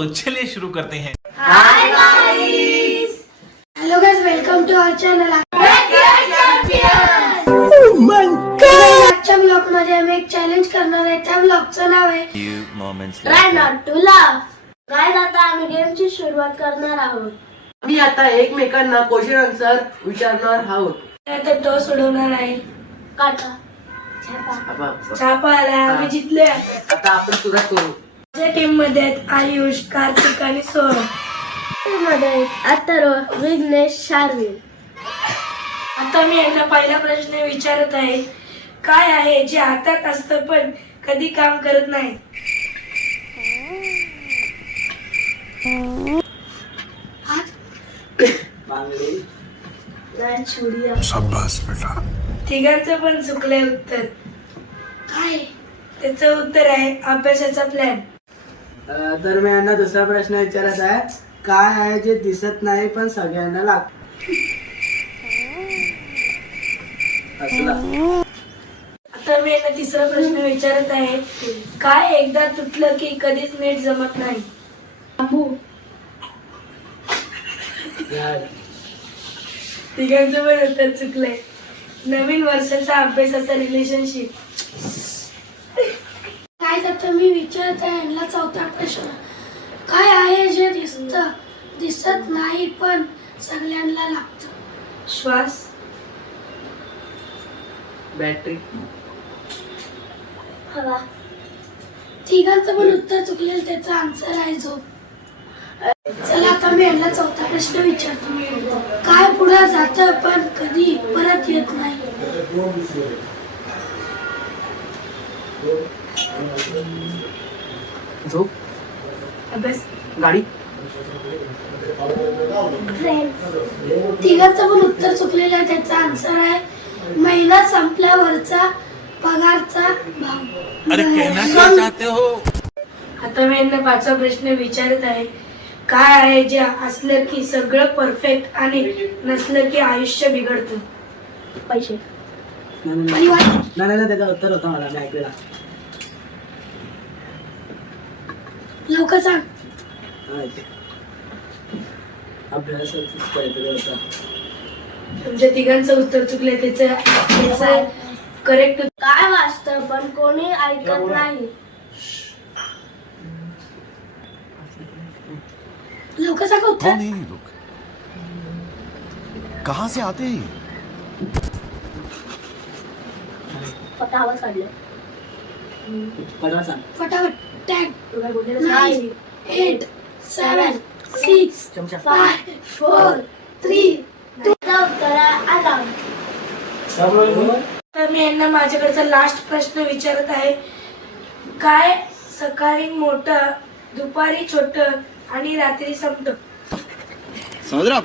तो चलिए शुरू करते हैं। Hi guys, hello guys, welcome to our channel. आजच्या ब्लॉग मध्ये आम्ही एक चॅलेंज करणार आहे. त्या ब्लॉगचं नाव आहे try not to laugh. Guys, आता आम्ही गेमची सुरुवात करणार आहोत. मी आता एकमेकांना क्वेश्चन आन्सर विचारणार आहोत. तर तो सोडवणार आहे. काटा छापा आला. आम्ही जिंकले. आता आपण सुरुवात करू. माझ्या टीम मध्ये आहेत आयुष, कार्तिक आणि सौरभ. मध्ये अथर्व, विघ्नेश, शार्विल. आता मी यांना पहिला प्रश्न विचारत आहे. काय आहे जे हातात असतं पण कधी काम करत नाही? शाबाश बेटा. तिघांचं पण चुकलंय उत्तर. काय? त्याचं उत्तर आहे अभ्यासाचा प्लॅन. तर मी यांना दुसरा प्रश्न विचारत आहे. काय आहे जे दिसत नाही पण सगळ्यांना लागतं? आता मी यांना तिसरा प्रश्न विचारत आहे. काय एकदा तुटलं की कधीच नीट जमत नाही? बांबू. तिघांचं पण उत्तर चुकलंय. नवीन वर्षाचा अभ्यासाचा रिलेशनशिप. काय आता मी विचारत आहे यांना चौथा प्रश्न. काय आहे जे दिसत नाही पण सगळ्यांना लागतं? श्वास. बॅटरी. हवा. तिघांचं पण उत्तर चुकलेलं. त्याचा आन्सर आहे झोप. चला आता मी यांना चौथा प्रश्न विचारतो. काय पुढे जातं पण कधी परत येत नाही? झोप. अभ्यास. गाडी. ट्रेन. तिघांचं पण उत्तर चुकलेलं आहे. त्याचा आन्सर आहे महिना संपल्यावरचा पगारचा भाव. अरे कहना क्या चाहते हो? आता मी यांना पाचवा प्रश्न विचारत आहे. काय आहे जे असलं की सगळं परफेक्ट आणि नसलं की आयुष्य बिघडतं? पैसे. नाही त्याचं उत्तर होतं मला. मी ऐकलेला. लवकर सांग. अभ्यासाच काहीतरी होता. तुमच्या तिघांचं उत्तर चुकलंय. त्याचं करेक्ट. काय वाचतं पण कोणी ऐकत नाही? लवकर सांग उत्तर. कौन है ये लोग? कहाँ से आते हैं? फक्त आवाज काढले. परवा सांग. फटाफट. टॅग. 9, 8, 7, 6, चमचा. 5, 4, 3. तुझं उत्तर आहे अलार्म. तर मी यांना माझ्याकडचा लास्ट प्रश्न विचारत आहे. काय सकाळी मोठं, दुपारी छोटं आणि रात्री संपतं? समझ रहे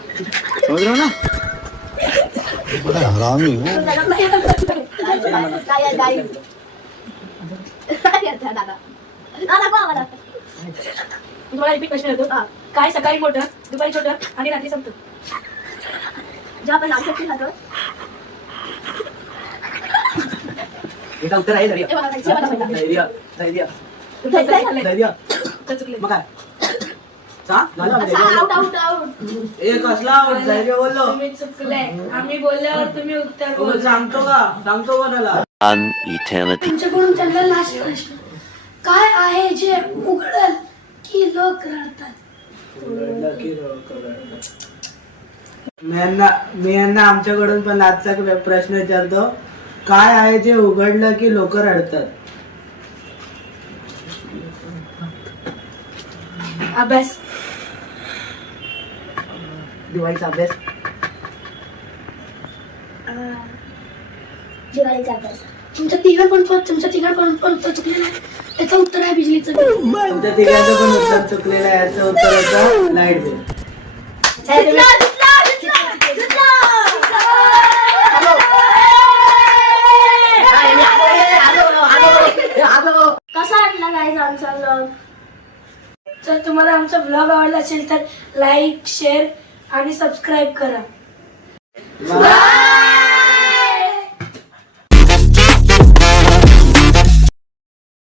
हो ना? बड़ा हरामी हो. तुम्हाला रिपीट प्रश्न येतो. काय सकाळी मोठं, दुपारी छोटं आणि रात्री संपतं? जेव्हा आपण नाचत राहतो याचं उत्तर आहे धैर्य. धैर्य. धैर्य. उत्तर चुकले. मग काय सांग. Out out out. एक असला धैर्य बोललो. तुम्ही चुकले. आम्ही बोलल्यावर तुम्ही उत्तर तो बोल. सांगतो का त्याला. An eternity. तुमच्याकडून त्यांना लास्ट प्रश्न. काय आहे जे उघडल की लोक रडतात? मी यांना आमच्याकडून पण आजचा प्रश्न विचारतो. काय आहे जे उघडलं की लोक रडतात? अभ्यास. दिवाळीचा अभ्यास. दिवाळीचा अभ्यास. तुमच्या तिघांकडून पण उत्तर चुकलेलं आहे. त्याचं उत्तर आहे बिजलीचं बिल. तुमच्या तिघांचं पण उत्तर चुकलेलं आहे. याचं उत्तर होतं लाईट बिल. कसा वाटला गाइस आमचा व्लॉग? जर तुम्हाला आमचा व्लॉग आवडला असेल तर लाईक, शेअर आणि सबस्क्राईब करा. बाय.